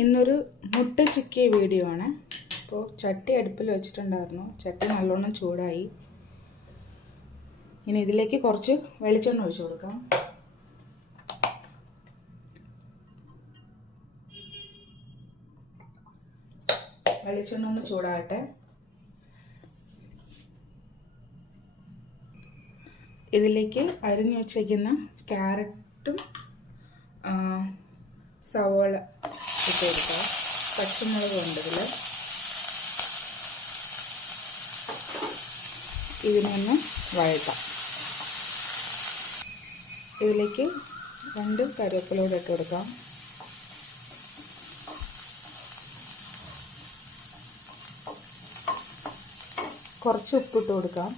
ഇന്നൊരു മുട്ട ചിക്കിയ വീഡിയോ ആണ്. അപ്പോൾ ചട്ടി അടുപ്പിൽ വെച്ചിട്ടുണ്ടായിരുന്നു. ചട്ടി നല്ലോണം ചൂടായി. ഇനി ഇതിലേക്ക് കുറച്ച് വെളിച്ചെണ്ണ ഒഴിച്ചു കൊടുക്കാം. വെളിച്ചെണ്ണ ഒന്ന് ചൂടാകട്ടെ. ഇതിലേക്ക് അരിഞ്ഞു വച്ചേക്കുന്ന ക്യാരറ്റും സവോള ഇട്ട് കൊടുക്കുക. പച്ചമുളക് ഉണ്ട് ഇതിൽ. ഇതിനൊന്ന് വഴറ്റാം. ഇതിലേക്ക് 2 കറിവേപ്പില ഇട്ട് കൊടുക്കാം. കുറച്ച് ഉപ്പിട്ട് കൊടുക്കാം.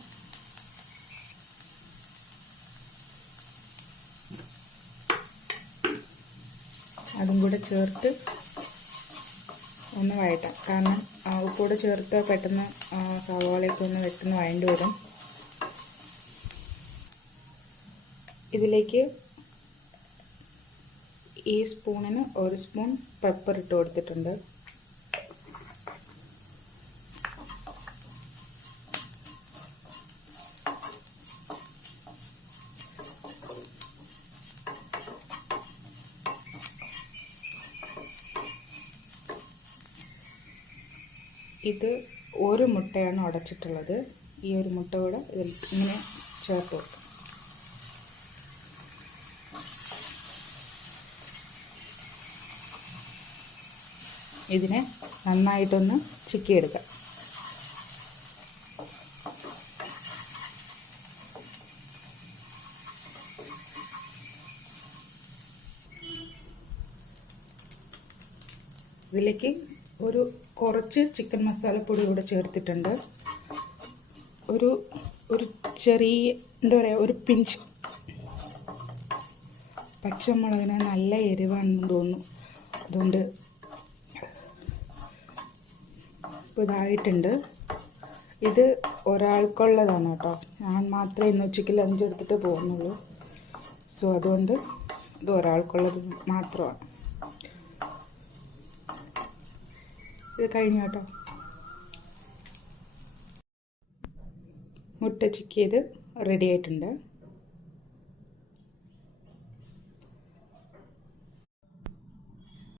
അതും കൂടെ ചേർത്ത് ഒന്ന് വഴറ്റാം. കാരണം ഉപ്പൂടെ ചേർത്ത് പെട്ടെന്ന് സവാളയൊക്കെ ഒന്ന് വെട്ടുന്ന വഴണ്ടി വരും. ഇതിലേക്ക് ഈ സ്പൂണിന് 1 സ്പൂൺ പെപ്പർ ഇട്ട് കൊടുത്തിട്ടുണ്ട്. ഇത് 1 മുട്ടയാണ് ഉടച്ചിട്ടുള്ളത്. ഈ 1 മുട്ട കൂടെ ഇതിൽ ഇങ്ങനെ ചേർത്ത് കൊടുക്കും. ഇതിനെ നന്നായിട്ടൊന്ന് ചിക്കിയെടുക്കാം. ഇതിലേക്ക് കുറച്ച് ചിക്കൻ മസാലപ്പൊടി കൂടെ ചേർത്തിട്ടുണ്ട്. ഒരു ചെറിയ എന്താ പറയുക, ഒരു പിഞ്ച് പച്ചമുളകിന് നല്ല എരിവാണെന്ന് തോന്നുന്നു. അതുകൊണ്ട് ഇപ്പോൾ ഇതായിട്ടുണ്ട്. ഇത് ഒരാൾക്കുള്ളതാണ് കേട്ടോ. ഞാൻ മാത്രമേ ഇന്ന് ഉച്ചയ്ക്ക് ലഞ്ച് എടുത്തിട്ട് പോകുന്നുള്ളൂ. സോ അതുകൊണ്ട് ഇത് ഒരാൾക്കുള്ളത് മാത്രമാണ്. ഇത് കഴിഞ്ഞു കേട്ടോ. മുട്ട ചിക്കിയത് റെഡി ആയിട്ടുണ്ട്.